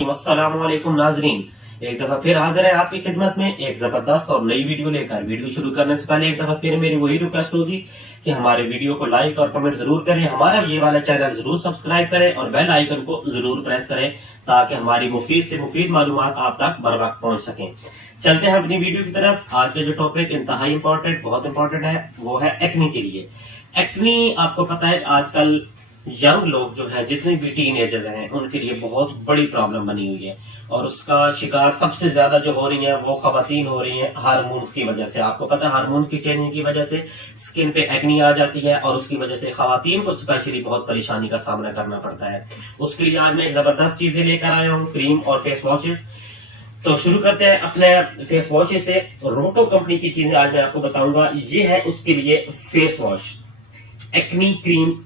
अस्सलामुअलैकुम नाजरीन, एक दफा फिर हाजिर है आपकी खिदमत में एक जबरदस्त और नई वीडियो लेकर। वीडियो शुरू करने से पहले एक दफा फिर मेरी वही रिक्वेस्ट होगी कि हमारे वीडियो को लाइक और कमेंट जरूर करें, हमारा ये वाला चैनल जरूर सब्सक्राइब करें और बेल आइकन को जरूर प्रेस करें ताकि हमारी मुफीद से मुफीद मालूमात आप तक बर वक्त पहुंच सकें। चलते हैं अपनी वीडियो की तरफ। आज का जो टॉपिक इंतहाई इंपॉर्टेंट, बहुत इंपॉर्टेंट है, वो है एक्नी के लिए। एक्नी आपको पता है आजकल यंग लोग जो है, जितने भी टीनेजर्स हैं, उनके लिए बहुत बड़ी प्रॉब्लम बनी हुई है और उसका शिकार सबसे ज्यादा जो हो रही है वो खवातीन हो रही हैं हार्मोन्स की वजह से। आपको पता है हार्मोन्स की चेंजिंग की वजह से स्किन पे एक्नी आ जाती है और उसकी वजह से खवातीन को स्पेशली बहुत परेशानी का सामना करना पड़ता है। उसके लिए आज मैं एक जबरदस्त चीजें लेकर आया हूँ, क्रीम और फेस वॉशेस। तो शुरू करते हैं अपने फेस वॉशेस से। रोटो कंपनी की चीजें आज मैं आपको बताऊंगा। ये है उसके लिए face wash, acne cream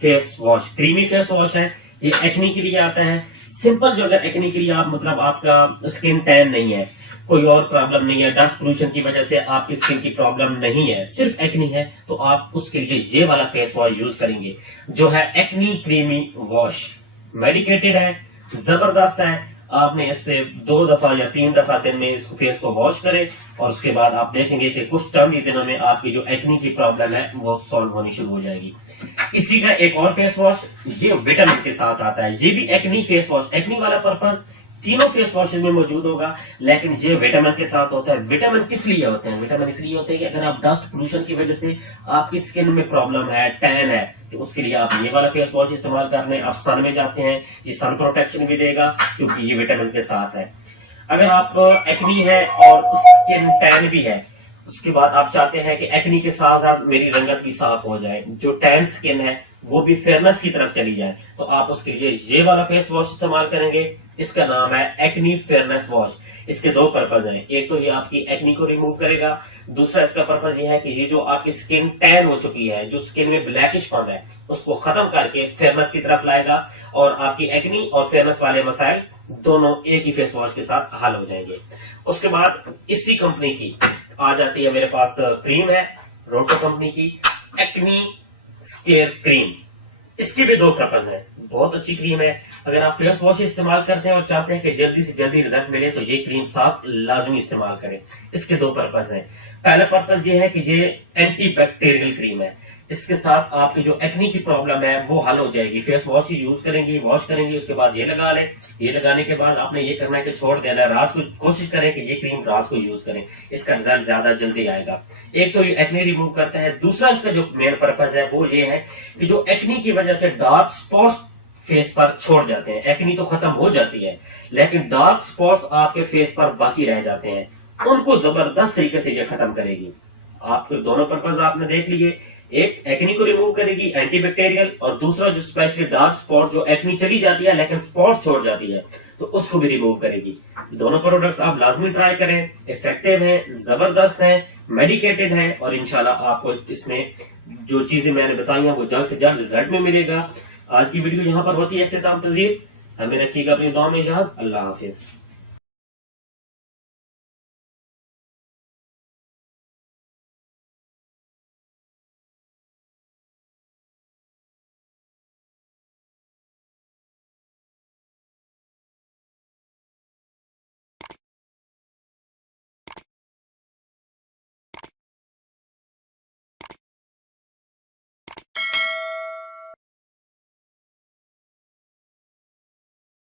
face wash, creamy face wash है। ये एक्नी के लिए आता है। सिंपल जो अगर एक्नी के लिए आप मतलब आपका स्किन टैन नहीं है, कोई और प्रॉब्लम नहीं है, डस्ट पोल्यूशन की वजह से आपकी स्किन की प्रॉब्लम नहीं है, सिर्फ एक्नी है, तो आप उसके लिए ये वाला फेस वॉश यूज करेंगे जो है एक्नी क्रीमी वॉश। मेडिकेटेड है, जबरदस्त है। आपने इससे 2 दफा या 3 दफा दिन में इसको फेस को वॉश करें और उसके बाद आप देखेंगे कि कुछ चंद ही दिनों में आपकी जो एक्नी की प्रॉब्लम है वो सॉल्व होनी शुरू हो जाएगी। इसी का एक और फेस वॉश, ये विटामिन के साथ आता है। ये भी एक्नी फेस वॉश, एक्नी वाला पर्पज तीनों फेस वॉशेज में मौजूद होगा, लेकिन ये विटामिन के साथ होता है। विटामिन किस लिए होते हैं? विटामिन इसलिए होते हैं कि अगर आप डस्ट पोल्यूशन की वजह से आपकी स्किन में प्रॉब्लम है, टैन है, तो उसके लिए आप ये वाला फेस वॉश इस्तेमाल कर रहे हैं। आप सन में जाते हैं, ये सन प्रोटेक्शन भी देगा क्योंकि ये विटामिन के साथ है। अगर आप एक्नी है और स्किन टैन भी है, उसके बाद आप चाहते हैं कि एक्नी के साथ साथ मेरी रंगत भी साफ हो जाए, जो टैन स्किन है वो भी फेयरनेस की तरफ चली जाए, तो आप उसके लिए ये वाला फेस वॉश इस्तेमाल करेंगे। इसका नाम है एक्नी फेयरनेस वॉश। इसके 2 पर्पज हैं। एक तो ये आपकी एक्नी को रिमूव करेगा, दूसरा इसका पर्पज ये है कि ये जो आपकी स्किन टैन हो चुकी है, जो स्किन में ब्लैकिश पन है, उसको खत्म करके फेयरनेस की तरफ लाएगा और आपकी एक्नी और फेयरनेस वाले मसाइल दोनों एक ही फेस वॉश के साथ हल हो जाएंगे। उसके बाद इसी कंपनी की आ जाती है मेरे पास क्रीम है, रोटो कंपनी की एक्नी स्केयर क्रीम। इसके भी 2 पर्पज है, बहुत अच्छी क्रीम है। अगर आप फेस वॉश इस्तेमाल करते हैं और चाहते हैं कि जल्दी से जल्दी रिजल्ट मिले, तो ये क्रीम साथ लाजमी इस्तेमाल करें। इसके 2 पर्पज हैं। पहला पर्पज ये है कि ये एंटी बैक्टीरियल क्रीम है। इसके साथ आपकी जो एक्नी की प्रॉब्लम है वो हल हो जाएगी। फेस वॉश यूज करेंगे, वॉश करेंगे, उसके बाद ये लगा लें। ये लगाने के बाद आपने ये करना है कि छोड़ देना है। रात को कोशिश करें कि ये क्रीम रात को यूज करें, इसका रिजल्ट ज्यादा जल्दी आएगा। एक तो ये एक्नी रिमूव करता है, दूसरा इसका जो मेन पर्पज है वो ये है कि जो एक्नी की वजह से डार्क स्पॉट्स फेस पर छोड़ जाते हैं, एक्नी तो खत्म हो जाती है लेकिन डार्क स्पॉट्स आपके फेस पर बाकी रह जाते हैं, उनको जबरदस्त तरीके से ये खत्म करेगी। आपके दोनों पर्पज आपने देख लिए, एक एक्नी को रिमूव करेगी एंटीबैक्टीरियल, और दूसरा जो स्पेशली डार्क स्पॉट, जो एक्नी चली जाती है लेकिन स्पॉट छोड़ जाती है, तो उसको भी रिमूव करेगी। दोनों प्रोडक्ट्स आप लाजमी ट्राई करें, इफेक्टिव है, जबरदस्त है, मेडिकेटेड है और इंशाल्लाह आपको इसमें जो चीजें मैंने बताई हैं वो जल्द से जल्द रिजल्ट में मिलेगा। आज की वीडियो यहाँ पर होती है इख्तिताम पजीर। हमें रखिएगा अपनी दुआ में याद। अल्लाह हाफिज।